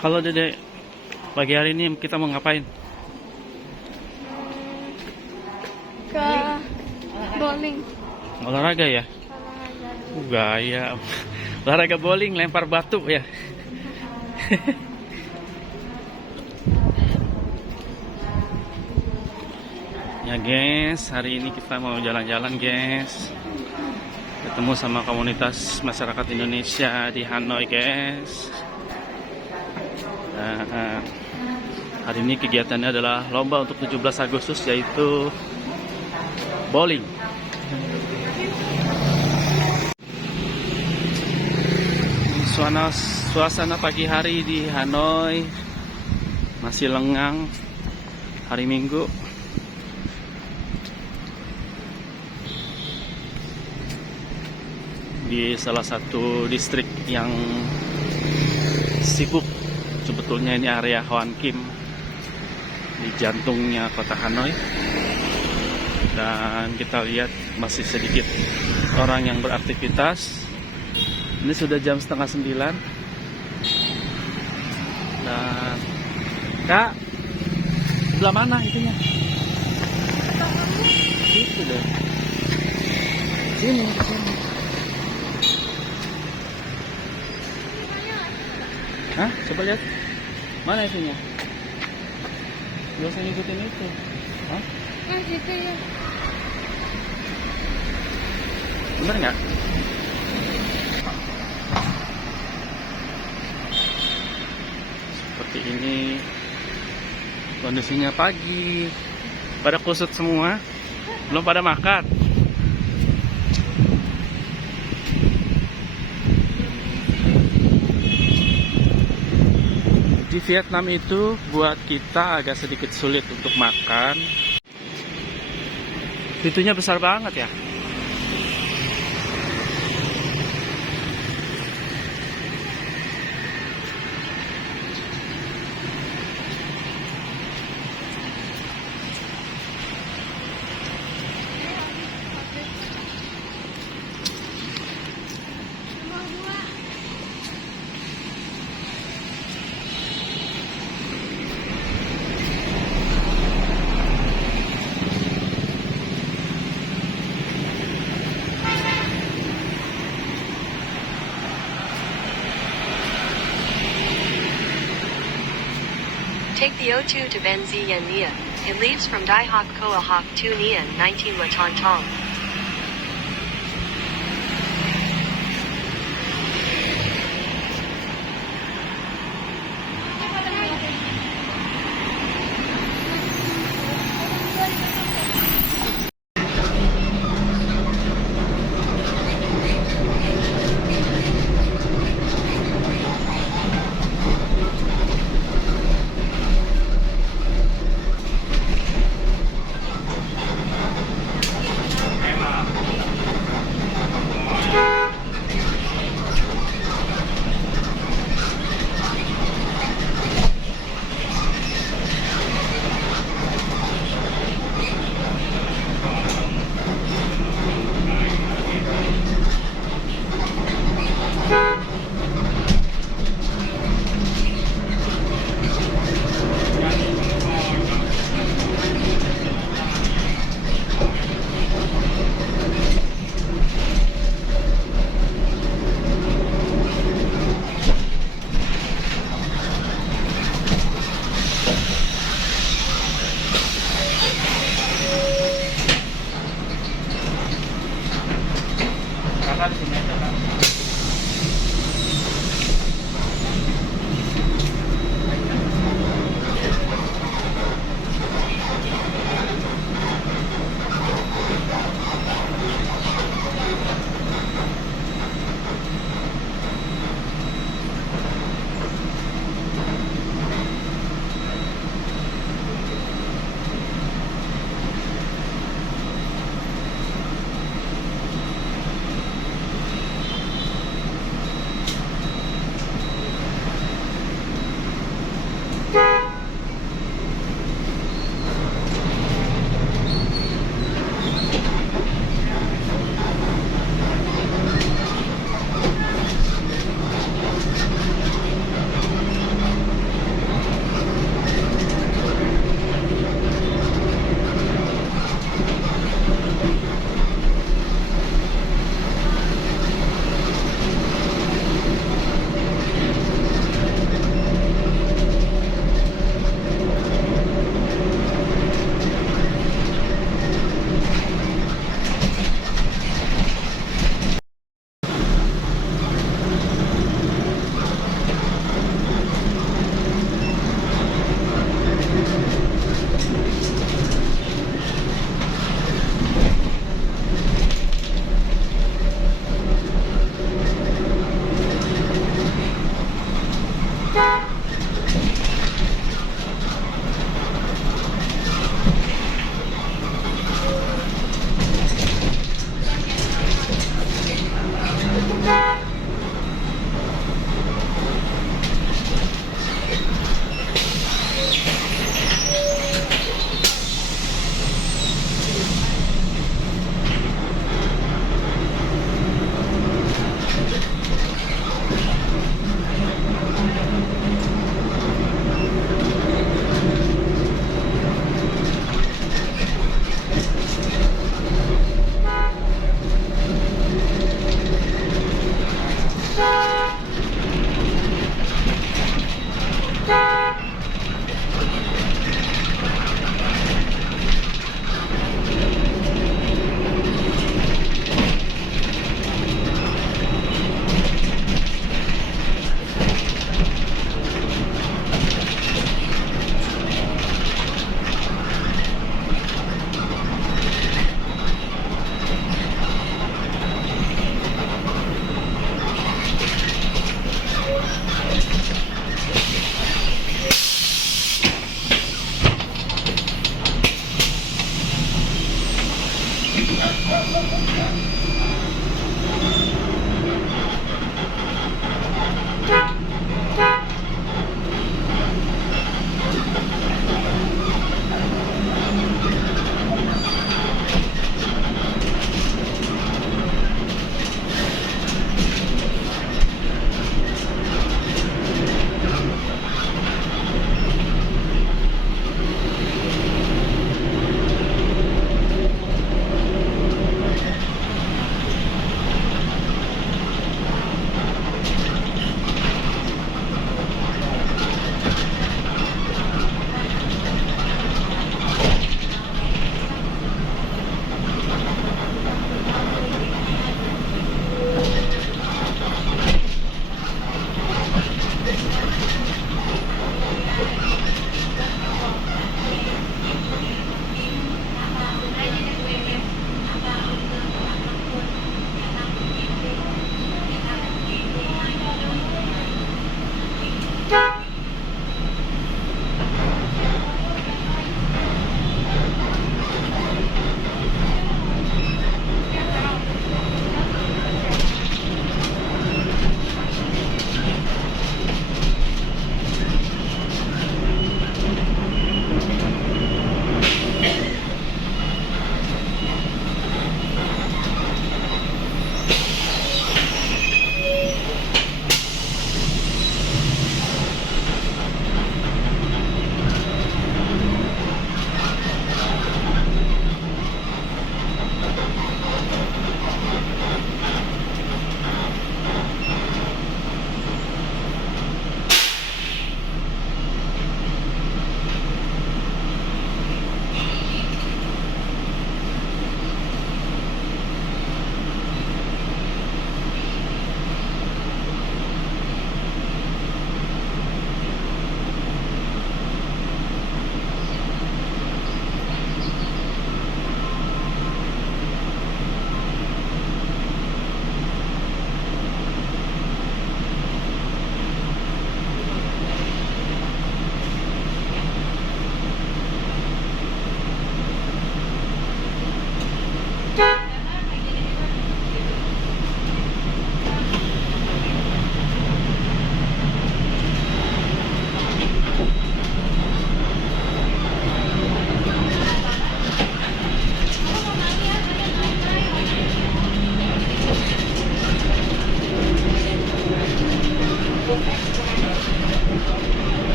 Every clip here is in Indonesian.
Kalau Dede, pagi hari ini kita mau ngapain? Ke bowling. Olahraga ya? Gaya. Olahraga bowling, lempar batu ya. Ya guys, hari ini kita mau jalan-jalan guys. Ketemu sama komunitas masyarakat Indonesia di Hanoi guys. Nah, hari ini kegiatannya adalah lomba untuk 17 Agustus yaitu bowling. Suasana pagi hari di Hanoi masih lengang, hari Minggu. Di salah satu distrik yang sibuk, sebetulnya ini area Hoan Kim di jantungnya kota Hanoi. Dan kita lihat masih sedikit orang yang beraktivitas. Ini sudah jam 8:30. Dan Kak, sebelah mana itunya? Itu deh. Sini. Hah? Coba lihat. Mana itunya? Gak usah ngikutin itu. Hah? Nah, gitu ya. Bener nggak? Seperti ini kondisinya pagi. Pada kusut semua. Belum pada makan. Di Vietnam itu buat kita agak sedikit sulit untuk makan. Pintunya besar banget ya. Take the O2 to Ben Zien Nia. It leaves from Dai Hoc Koa Hoc to Nian 19 La Ton Tong.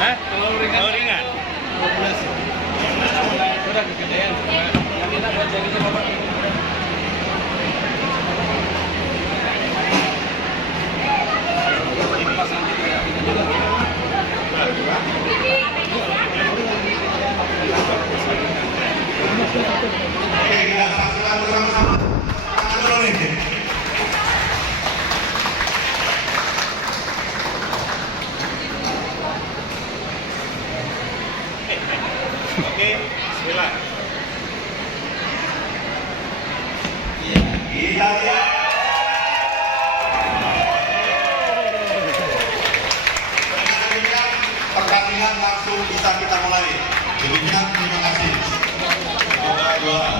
Terlalu ringan. Terlalu ringan. 12. Udah kegedean. Yang kita buat jadi Bapak. Oke, bismillah. Kita lihat. Pertandingan langsung bisa kita mulai. Demikian, terima kasih. Semoga juara.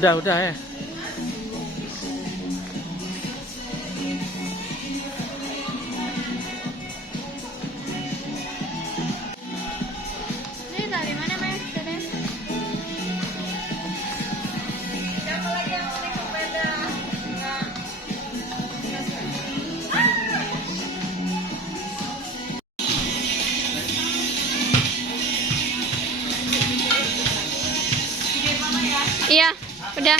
Udah ya. Ini dari mana, Mas? Dede? Siapa lagi yang naik sepeda? Enggak. Iya, udah.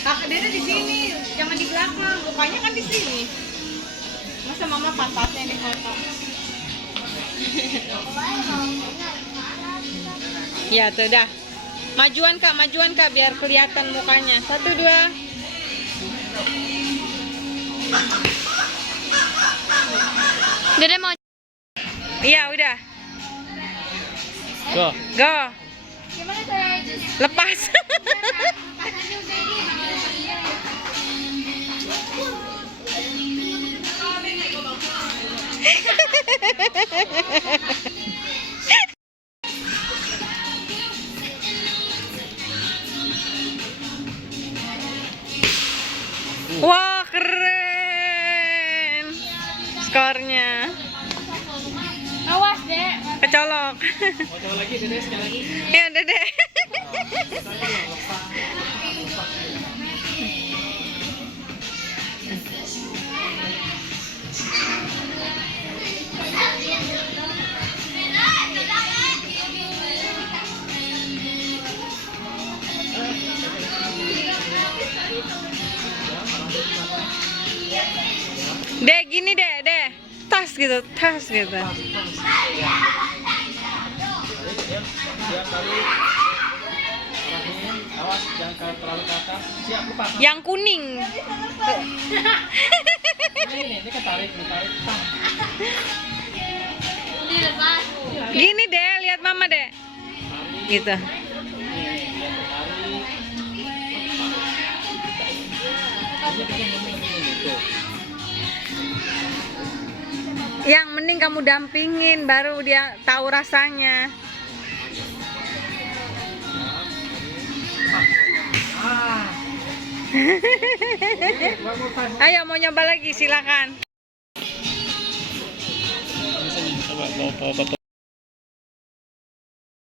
Kakak Dede di sini, jangan di belakang. Lukanya kan di sini. Masa mama pantatnya di foto? Ya tuh dah. Majuan kak, biar kelihatan mukanya. 1, 2. Dede mau Iya udah. Go. Go. gimana cara Lepas. Wah keren skornya. awas, Dek. Kecolok. Mau coba lagi, Dede, sekali lagi. Ya Dede. Dek gini deh. Tas gitu. Siap tarik. Arahin, awas jangan terlalu ke atas. Siap, lepas. Yang kuning. Ini ketarik. Pam. Dilepas. Gini deh, lihat mama deh. Gitu. Yang mending kamu dampingin, baru dia tahu rasanya. Ayo mau nyoba lagi silakan. Coba bawa foto.